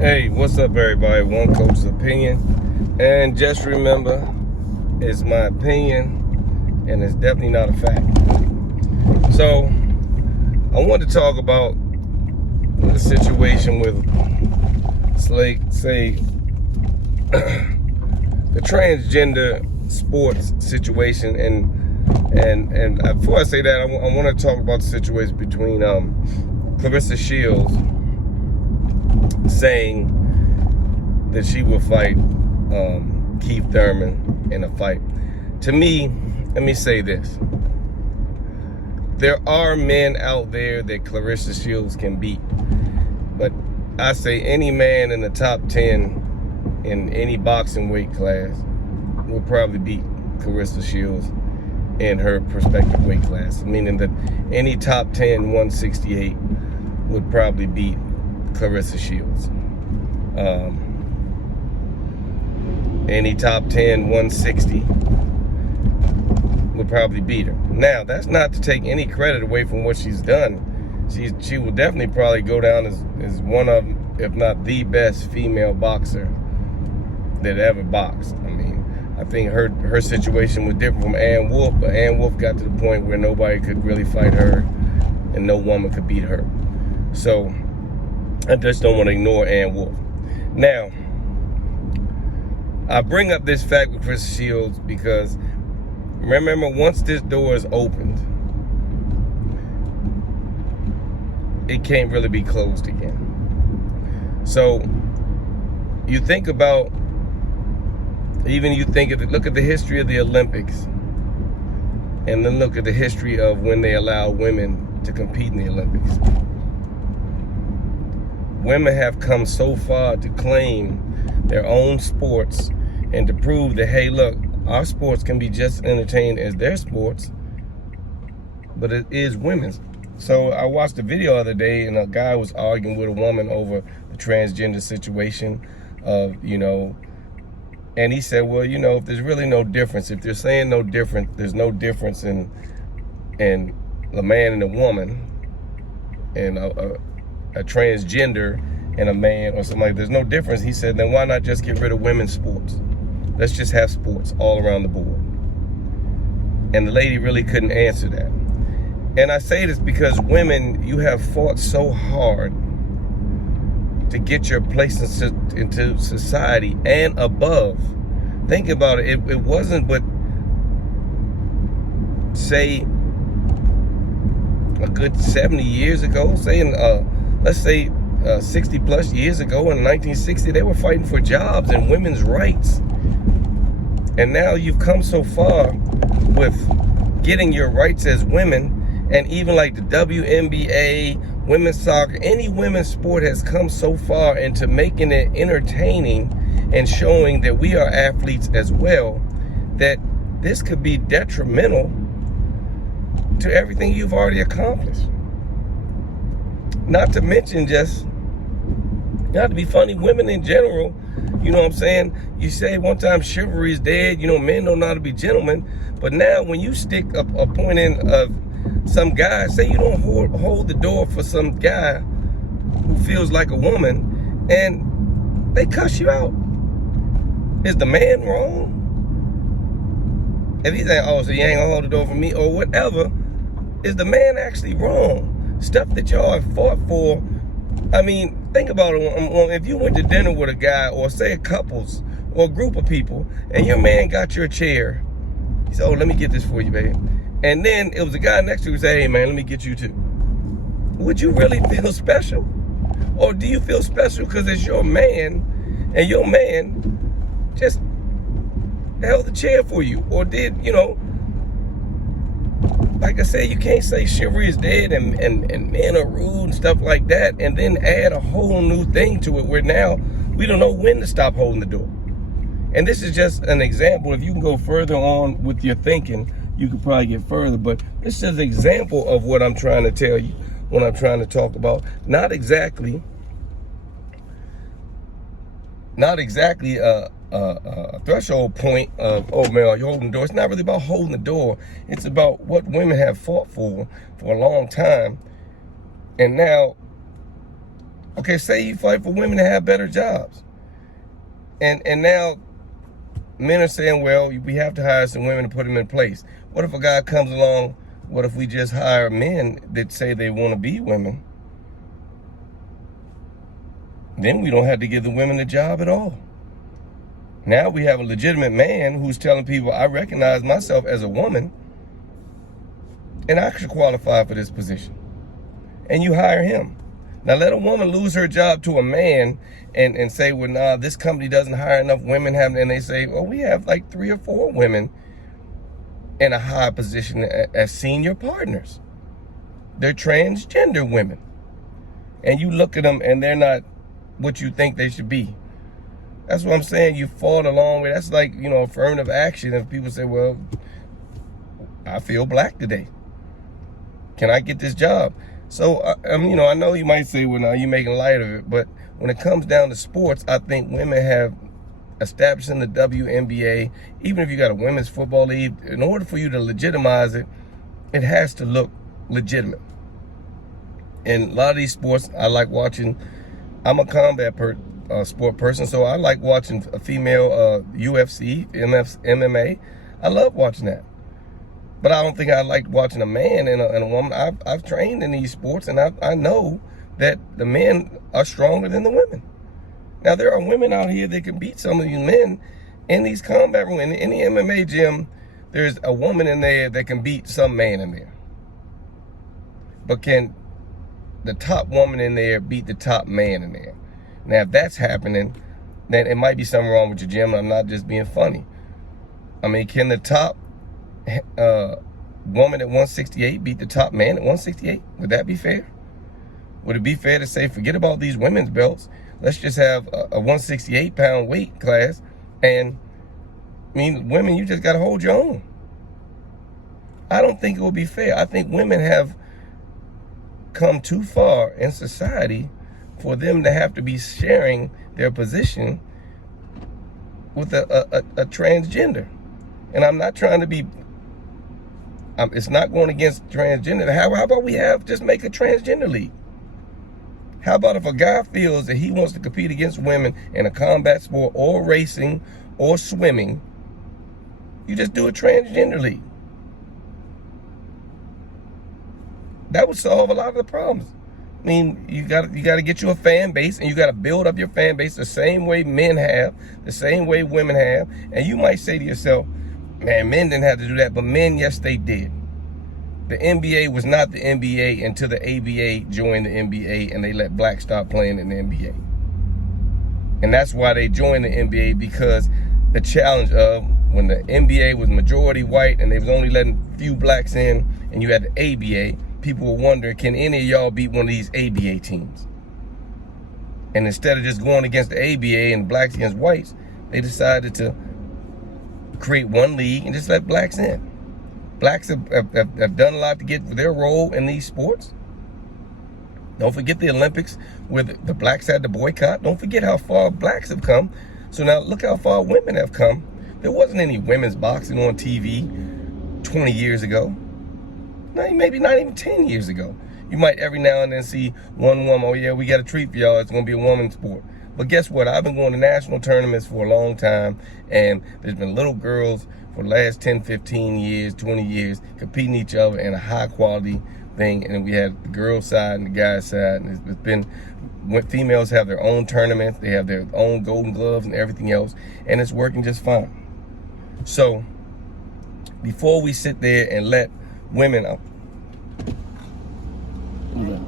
Hey, what's up, everybody? One coach's opinion. And just remember, it's my opinion, and it's definitely not a fact. So, I want to talk about the situation with, say, the transgender sports situation. And before I say that, I want to talk about the situation between Claressa Shields saying that she will fight Keith Thurman in a fight. To me, let me say this. There are men out there that Claressa Shields can beat. But I say any man in the top 10 in any boxing weight class will probably beat Claressa Shields in her prospective weight class. Meaning that any top 10 168 would probably beat Claressa Shields. Any top 10 160 would probably beat her. Now, that's not to take any credit away from what she's done. She will definitely probably go down as one of, if not the best female boxer that ever boxed. I mean, I think her situation was different from Ann Wolfe, but Ann Wolfe got to the point where nobody could really fight her and no woman could beat her. So I just don't want to ignore Ann Wolfe. Now, I bring up this fact with Claressa Shields because remember, once this door is opened, it can't really be closed again. So you think about, look at the history of the Olympics, and then look at the history of when they allow women to compete in the Olympics. Women have come so far to claim their own sports and to prove that, hey, look, our sports can be just as entertaining as their sports, but it is women's. So I watched a video the other day, and a guy was arguing with a woman over the transgender situation of, and he said, well, if there's really no difference, if they're saying no difference, there's no difference in a man and a woman, and a transgender and a man or something like, there's no difference. He said, then why not just get rid of women's sports? Let's just have sports all around the board. And the lady really couldn't answer that. And I say this because women, you have fought so hard to get your place into society and above. Think about it. It wasn't but, say, a good 70 years ago, let's say 60 plus years ago in 1960, they were fighting for jobs and women's rights. And now you've come so far with getting your rights as women, and even like the WNBA, women's soccer, any women's sport has come so far into making it entertaining and showing that we are athletes as well, that this could be detrimental to everything you've already accomplished. Not to mention not to be funny, women in general, you know what I'm saying? You say one time chivalry is dead, men don't know how to be gentlemen, but now when you stick a point in of some guy, say you don't hold the door for some guy who feels like a woman, and they cuss you out. Is the man wrong? If he's like, oh, so you ain't gonna hold the door for me, or whatever, is the man actually wrong? Stuff that y'all have fought for. I mean, think about it. If you went to dinner with a guy, or say a couples, or a group of people, and your man got your chair, he said, oh, let me get this for you, babe. And then it was a guy next to you who said, hey, man, let me get you too. Would you really feel special? Or do you feel special because it's your man, and your man just held the chair for you? Or did, like I said, you can't say chivalry is dead and men are rude and stuff like that, and then add a whole new thing to it where now we don't know when to stop holding the door. And this is just an example. If you can go further on with your thinking, you could probably get further, but this is an example of what I'm trying to tell you when I'm trying to talk about not exactly a threshold point of, oh man, are you holding the door? It's not really about holding the door. It's about what women have fought for a long time. And now Okay, say you fight for women to have better jobs. And now men are saying, well, we have to hire some women to put them in place. What if a guy comes along, what if we just hire men that say they want to be women? Then we don't have to give the women a job at all. Now we have a legitimate man who's telling people, I recognize myself as a woman and I should qualify for this position. And you hire him. Now let a woman lose her job to a man and say, well, nah, this company doesn't hire enough women. And they say, well, we have like 3 or 4 women in a high position as senior partners. They're transgender women. And you look at them and they're not what you think they should be. That's what I'm saying. You fought a long way. That's like, you know, affirmative action. If people say, well, I feel black today. Can I get this job? So, you know, I know you might say, well, no, you're making light of it. But when it comes down to sports, I think women have established in the WNBA, even if you got a women's football league, in order for you to legitimize it, it has to look legitimate. And a lot of these sports, I like watching. I'm a combat sport person, so I like watching a female UFC, MMA. I love watching that. But I don't think I like watching a man and a woman. I've trained in these sports, and I know that the men are stronger than the women. Now, there are women out here that can beat some of these men in these combat rooms. In the MMA gym, there's a woman in there that can beat some man in there. But can the top woman in there beat the top man in there? Now, if that's happening, then it might be something wrong with your gym. I'm not just being funny. I mean, can the top woman at 168 beat the top man at 168? Would that be fair? Would it be fair to say, forget about these women's belts, let's just have a 168-pound weight class, and I mean, women, you just got to hold your own. I don't think it would be fair. I think women have come too far in society for them to have to be sharing their position with a transgender. And I'm not trying to be, it's not going against transgender. How about we just make a transgender league? How about if a guy feels that he wants to compete against women in a combat sport or racing or swimming, you just do a transgender league. That would solve a lot of the problems. I mean, you got to get you a fan base, and you got to build up your fan base the same way men have, the same way women have. And you might say to yourself, man, men didn't have to do that, but men, yes, they did. The NBA was not the NBA until the ABA joined the NBA and they let blacks start playing in the NBA. And that's why they joined the NBA, because the challenge of when the NBA was majority white and they was only letting few blacks in, and you had the ABA, people were wondering, can any of y'all beat one of these ABA teams? And instead of just going against the ABA and blacks against whites, they decided to create one league and just let blacks in. Blacks have done a lot to get their role in these sports. Don't forget the Olympics where the blacks had to boycott. Don't forget how far blacks have come. So now look how far women have come. There wasn't any women's boxing on TV 20 years ago. Maybe not even 10 years ago. You might every now and then see one woman, oh yeah, we got a treat for y'all, it's gonna be a woman's sport. But guess what? I've been going to national tournaments for a long time, and there's been little girls for the last 10, 15 years, 20 years, competing each other in a high quality thing. And then we had the girls side and the guys side, and it's been, when females have their own tournaments, they have their own golden gloves and everything else, and it's working just fine. So before we sit there and let women up. You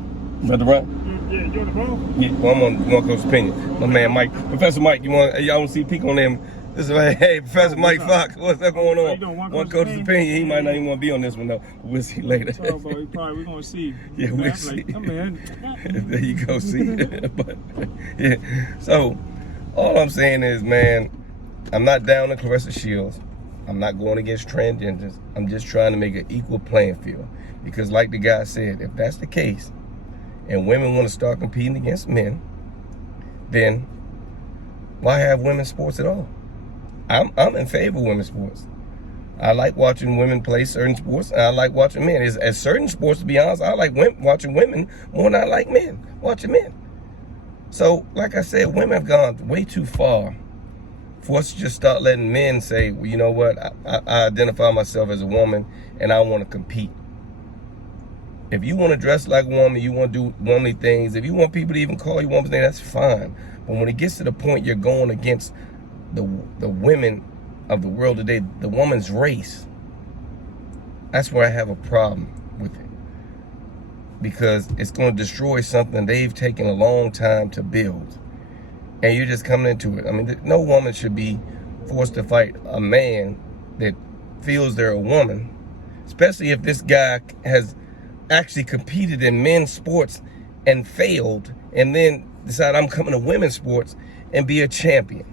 about to run? Yeah, you on the phone? Yeah, well, I'm on One Coast Opinion. My man Mike, Professor Mike, y'all want to see peek on them? This is like, hey, Professor Mike Fox, what's up going on? One Coast Opinion. He might not even want to be on this one though. We'll see later. We're gonna see. Yeah, we'll see. Like, oh, man. There you go, see. But yeah, so all I'm saying is, man, I'm not down to Claressa Shields. I'm not going against transgenders. I'm just trying to make an equal playing field. Because like the guy said, if that's the case, and women want to start competing against men, then why have women's sports at all? I'm in favor of women's sports. I like watching women play certain sports, and I like watching men. As certain sports, to be honest, I like watching women more than I like men watching men. So, like I said, women have gone way too far for us to just start letting men say, well, you know what, I identify myself as a woman and I want to compete. If you want to dress like a woman, you want to do womanly things, if you want people to even call you woman's name, that's fine. But when it gets to the point you're going against the women of the world today, the woman's race, that's where I have a problem with it. Because it's going to destroy something they've taken a long time to build. And you're just coming into it. I mean, no woman should be forced to fight a man that feels they're a woman, especially if this guy has actually competed in men's sports and failed, and then decide I'm coming to women's sports and be a champion.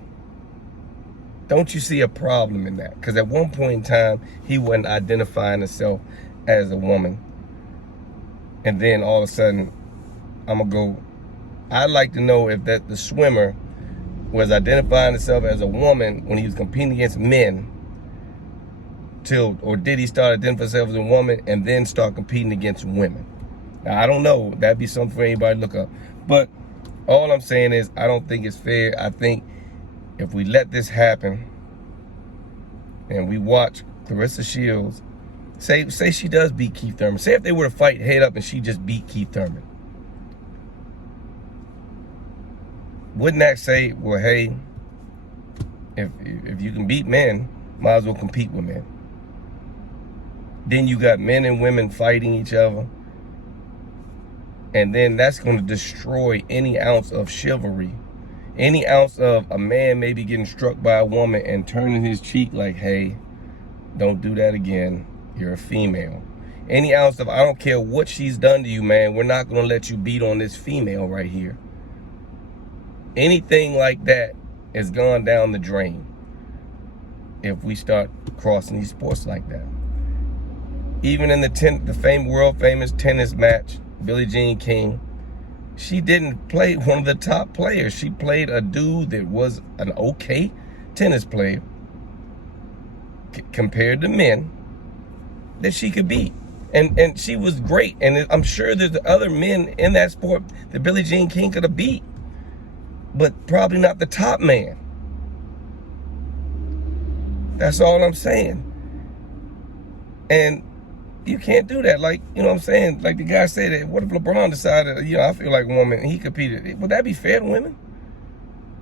Don't you see a problem in that? Because at one point in time, he wasn't identifying himself as a woman. And then all of a sudden, I'd like to know if that the swimmer was identifying himself as a woman when he was competing against men, or did he start identifying himself as a woman and then start competing against women? Now, I don't know. That'd be something for anybody to look up. But all I'm saying is I don't think it's fair. I think if we let this happen and we watch Claressa Shields, say she does beat Keith Thurman. Say if they were to fight head up and she just beat Keith Thurman. Wouldn't that say, well, hey, if you can beat men, might as well compete with men? Then you got men and women fighting each other. And then that's going to destroy any ounce of chivalry. Any ounce of a man maybe getting struck by a woman and turning his cheek like, hey, don't do that again. You're a female. Any ounce of, I don't care what she's done to you, man, we're not going to let you beat on this female right here. Anything like that has gone down the drain if we start crossing these sports like that. Even in the world famous tennis match, Billie Jean King, she didn't play one of the top players. She played a dude that was an okay tennis player compared to men that she could beat. And she was great. And I'm sure there's other men in that sport that Billie Jean King could have beat, but probably not the top man. That's all I'm saying. And you can't do that. Like, you know what I'm saying? Like the guy said, that what if LeBron decided, I feel like a woman, and he competed? Would that be fair to women?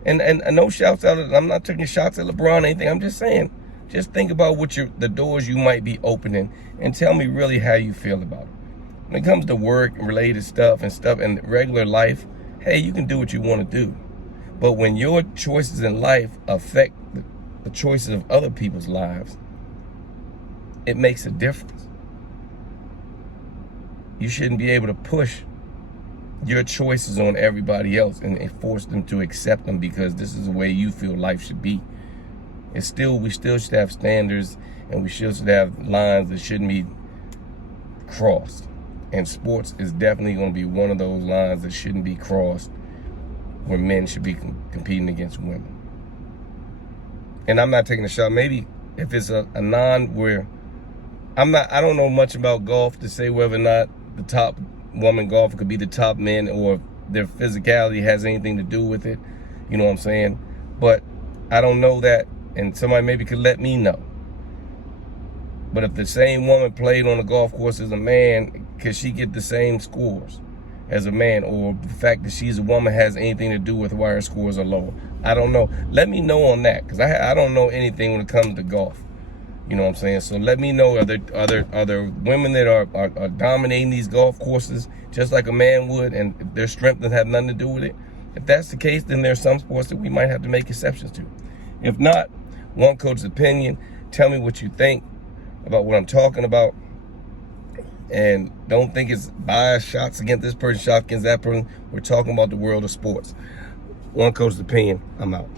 And no shouts out. I'm not taking shots at LeBron or anything. I'm just saying, just think about the doors you might be opening and tell me really how you feel about it. When it comes to work-related stuff and regular life, hey, you can do what you want to do. But when your choices in life affect the choices of other people's lives, it makes a difference. You shouldn't be able to push your choices on everybody else and force them to accept them because this is the way you feel life should be. We still should have standards, and we still should have lines that shouldn't be crossed. And sports is definitely going to be one of those lines that shouldn't be crossed, where men should be competing against women. And I'm not taking a shot. Maybe if it's a where I don't know much about golf to say whether or not the top woman golfer could be the top men, or if their physicality has anything to do with it. You know what I'm saying? But I don't know that, and somebody maybe could let me know. But if the same woman played on the golf course as a man, could she get the same scores as a man? Or the fact that she's a woman has anything to do with why her scores are lower? I don't know. Let me know on that, because I don't know anything when it comes to golf. You know what I'm saying? So let me know, are there women that are dominating these golf courses just like a man would, and their strength doesn't have nothing to do with it? If that's the case, then there's some sports that we might have to make exceptions to. If not, one coach's opinion. Tell me what you think about what I'm talking about. And don't think it's biased, shots against this person, shots against that person. We're talking about the world of sports. One coach's opinion. I'm out.